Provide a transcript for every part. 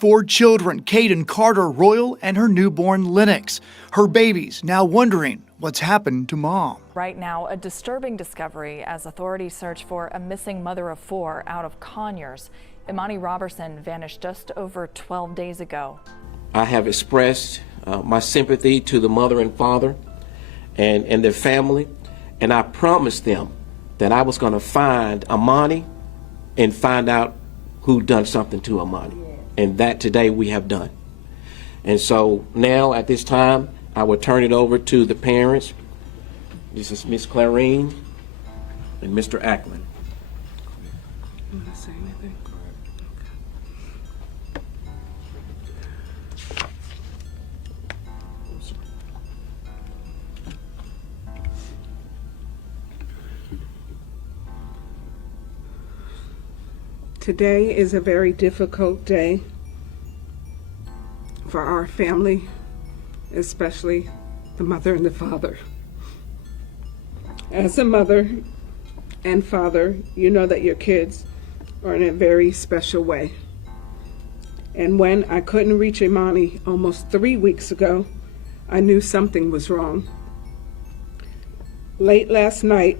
4 children, Caden Carter Royal and her newborn Lennox. Her babies now wondering what's happened to Mom. Right now, a disturbing discovery as authorities search for a missing mother of 4 out of Conyers. Imani Roberson vanished just over 12 days ago. I have expressed my sympathy to the mother and father and their family, and I promised them that I was going to find Imani and find out who done something to Imani. And that today we have done. And so now at this time, I will turn it over to the parents. This is Miss Clarine and Mr. Ackland. You want to say anything? Today is a very difficult day for our family, especially the mother and the father. As a mother and father, you know that your kids are in a very special way. And when I couldn't reach Imani almost 3 weeks ago, I knew something was wrong. Late last night,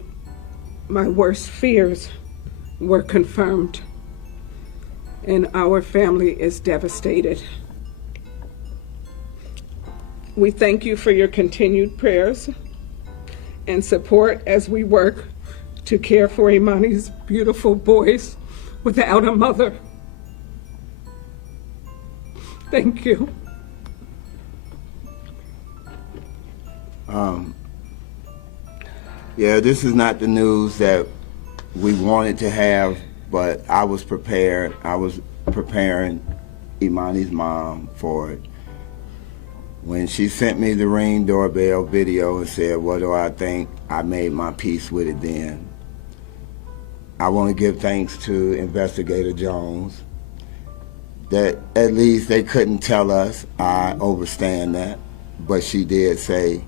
my worst fears were confirmed, and our family is devastated. We thank you for your continued prayers and support as we work to care for Imani's beautiful boys without a mother. Thank you. Yeah, this is not the news that we wanted to have, but I was prepared. I was preparing Imani's mom for it. When she sent me the Ring doorbell video and said, what do I think? I made my peace with it then. I want to give thanks to Investigator Jones that at least they couldn't tell us. I understand that, but she did say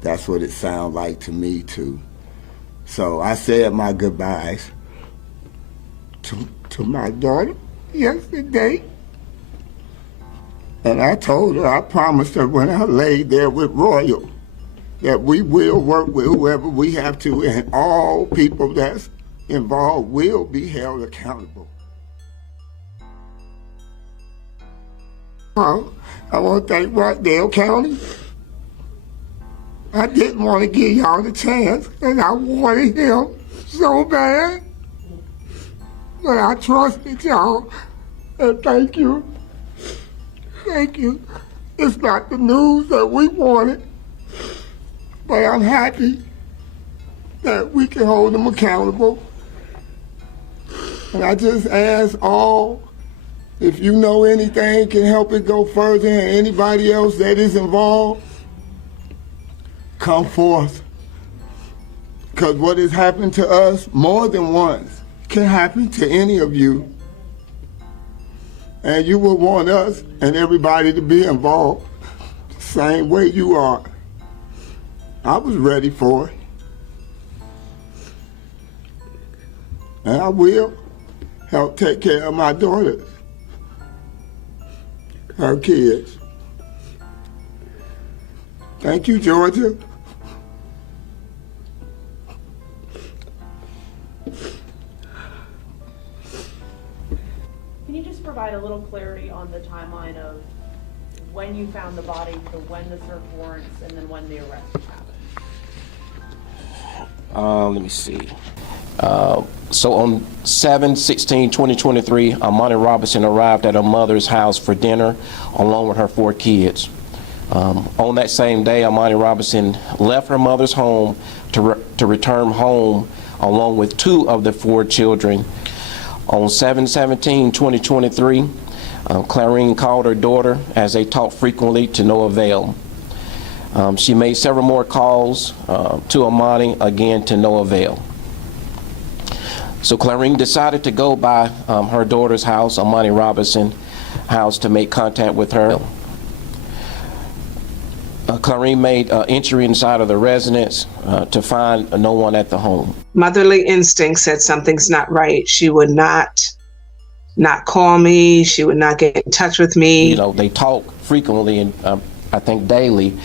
that's what it sounded like to me too. So I said my goodbyes to my daughter yesterday. And I told her, I promised her when I laid there with Royal that we will work with whoever we have to, and all people that's involved will be held accountable. I want to thank Rockdale County. I didn't want to give y'all the chance, and I wanted him so bad. But I trusted y'all, and thank you. Thank you. It's not the news that we wanted, but I'm happy that we can hold them accountable. And I just ask all, if you know anything can help it go further, and anybody else that is involved, come forth. Because what has happened to us more than once can happen to any of you. And you will want us and everybody to be involved the same way you are. I was ready for it. And I will help take care of my daughters, her kids. Thank you, Georgia. Can you just provide a little clarity on the timeline of when you found the body to when the search warrants and then when the arrest happened? Let me see. So on 7/16/2023, Imani Roberson arrived at her mother's house for dinner along with her 4 kids. On that same day, Imani Roberson left her mother's home to return home along with 2 of the 4 children. On 7/17/2023, Clarine called her daughter as they talked frequently to no avail. She made several more calls to Imani, again to no avail. So Clarine decided to go by her daughter's house, Imani Roberson house, to make contact with her. Clarine made entry inside of the residence to find no one at the home. Motherly instinct said something's not right. She would not not call me. She would not get in touch with me. You know, they talk frequently and I think daily,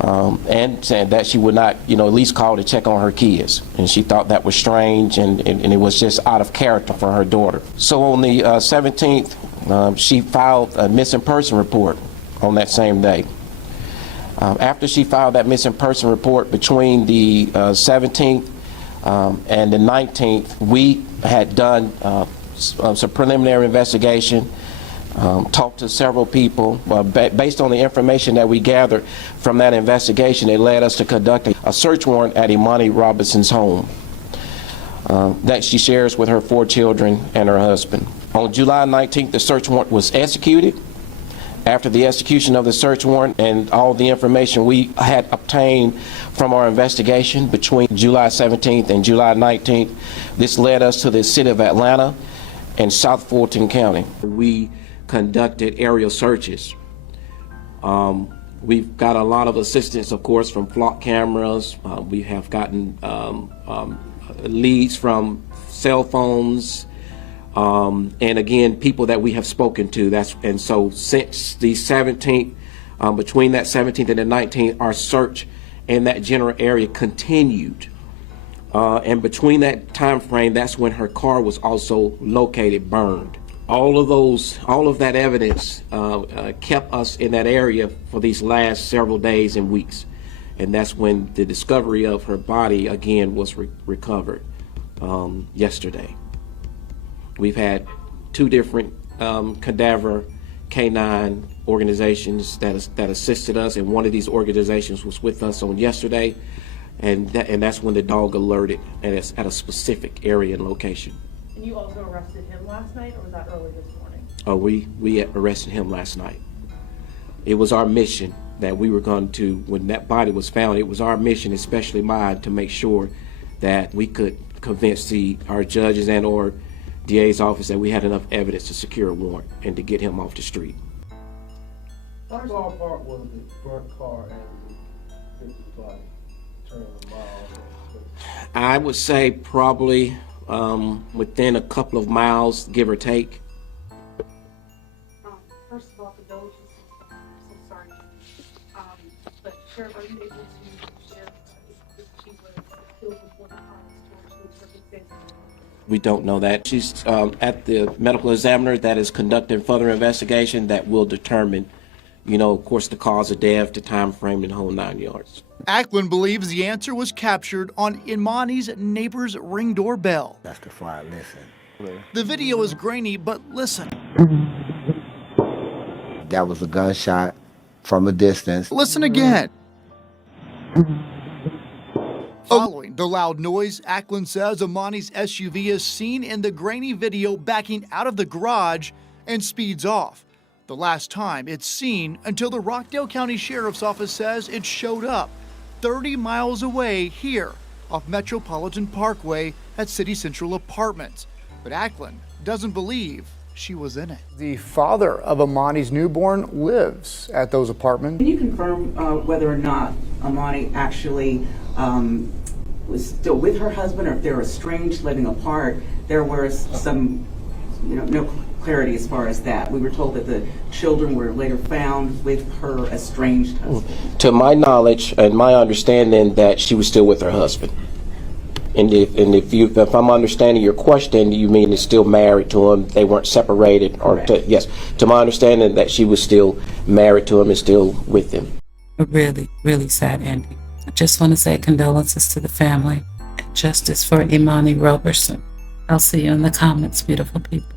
and said that she would not, you know, at least call to check on her kids. And she thought that was strange and it was just out of character for her daughter. So on the 17th, she filed a missing person report on that same day. After she filed that missing person report between the 17th and the 19th, we had done some preliminary investigation, talked to several people. Based on the information that we gathered from that investigation, it led us to conduct a search warrant at Imani Roberson's home that she shares with her 4 children and her husband. On July 19th, the search warrant was executed. After the execution of the search warrant and all the information we had obtained from our investigation between July 17th and July 19th, this led us to the city of Atlanta and South Fulton County. We conducted aerial searches. We've got a lot of assistance, of course, from flock cameras. We have gotten leads from cell phones, and again, people that we have spoken to. And so since the 17th, between that 17th and the 19th, our search in that general area continued. And between that time frame, that's when her car was also located burned. All of that evidence kept us in that area for these last several days and weeks. And that's when the discovery of her body again was recovered yesterday. We've had 2 different cadaver canine organizations that assisted us, and one of these organizations was with us on yesterday, and that's when the dog alerted, and it's at a specific area and location. And you also arrested him last night, or was that early this morning? Oh, we arrested him last night. It was our mission that we were going to, when that body was found, it was our mission, especially mine, to make sure that we could convince our judges and or DA's office that we had enough evidence to secure a warrant and to get him off the street. How ballpark was the burnt car and the victim's body? Turning a mile. I would say probably within a couple of miles, give or take. First of all, condolences. I'm so sorry. But Sheriff, are you able to share if she was killed before the car was torched in circumstances? We don't know that. She's at the medical examiner that is conducting further investigation that will determine, you know, of course, the cause of death, the time frame, and the whole 9 yards. Ackland believes the answer was captured on Imani's neighbor's Ring doorbell. That's the fire. Listen. The video is grainy, but listen. That was a gunshot from a distance. Listen again. Following the loud noise, Ackland says Imani's SUV is seen in the grainy video backing out of the garage and speeds off. The last time it's seen until the Rockdale County Sheriff's Office says it showed up 30 miles away here off Metropolitan Parkway at City Central Apartments. But Ackland doesn't believe she was in it. The father of Imani's newborn lives at those apartments. Can you confirm whether or not Imani actually was still with her husband, or if they're estranged, living apart? There was some, no clarity as far as that. We were told that the children were later found with her estranged husband. To my knowledge and my understanding, that she was still with her husband. And if I'm understanding your question, you mean it's still married to him? They weren't separated, or yes? To my understanding, that she was still married to him and still with him. A really, really sad ending. I just want to say condolences to the family and justice for Imani Roberson. I'll see you in the comments, beautiful people.